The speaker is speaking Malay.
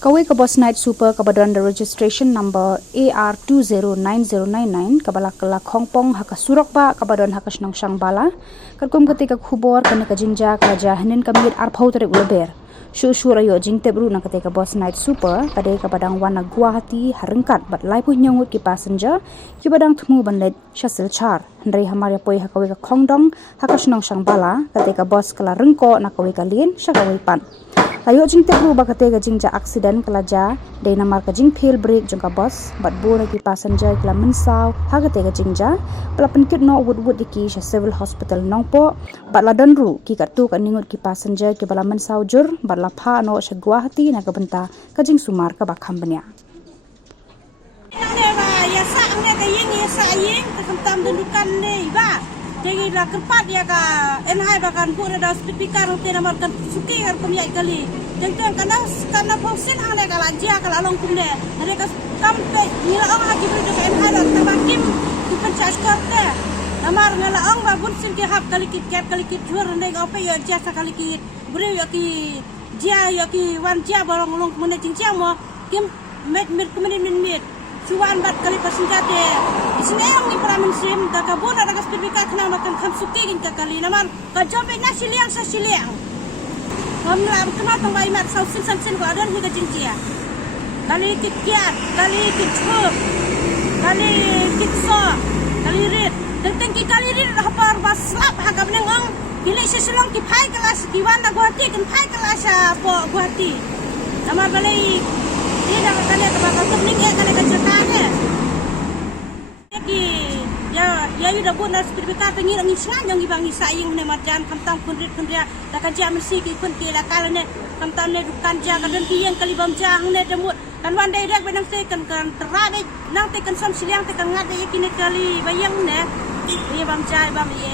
Kawai ke Boss Night Super kabadon the registration number AR209099 kabala kelak Hongpong haka surok ba kabadon haka senong sang bala kerkum ketika khubor kene ka jingja kaja hanin kamit arphau tere uleber shu rayo jingtep ru na ketika Boss Night Super kade kabadang wana Guwahati harengkat bat lai pu nyangut ki passenger ki badang thmu banlet shasil char handai hamar poi haka we ka khongdong haka senong sang bala ketika boss kala rengko na kawai ka lin shakawai pan Ayo jing tebru bakate ga jingja accident kalaja dei namar ka jing fail brake jongka bus bat bo ki passenger kila mensau hagate ga jingja pelapen kit no wood diki sha civil hospital nongpo bat la donru ki katu ka ningut ki passenger ki bala mensau jur bat la pha no sha Guwahati na ka benta ka jing sumar ka bakham banya ya sa ang ne ka ying ya sa ying ka kamtam dundukan ne ba jadi la kerpat ya ka enhai bakan pura da speaker te namar kan suki har kum ya kali jengteng kana fosil ang ne kala jia kala long kum ne hare ka kampe nila ang ha gibru ka enhai da tabakim ku pencas korte namar ngala ang ba bunsin ki hap kali kit jur ne ga pe ya jia sa kali kit bru ya ki jia ya ki wan jia bolong long mun ne jingjiang mo kim met kumin Cuan bat kali pasenjate. Isine yang ni pramen sim da kabuna da speaker kana makan kham suki gin ka kali naman ka jobe na siliang sa siliang. Hamla kena tong bai mat sau sin ko adan hi ka jinjia. Kali kiat, kali kithup, kali kitso, kali rit. Dan ki kali rit hapar baslap ha ka beneng pilih sesulang ki phai kelas ki wan da Guwahati kan phai kelas po Guwahati. Namar balai ini dah kali ke bakal kening ya kali kecerdasannya. Jadi ya udah pun harus berbicara pengi ngi sengan yang ibang isaing ne marjan kamtam kunrit kunria da kan ja mesti ki kun ki da kalane kamtam ne dukan ja kan ki yang kali bam ja ne demut kan wan dai rek benang se kan terabe nang te kan som siliang te kan ngade yakine kali bayang ne ni bam ja bam ye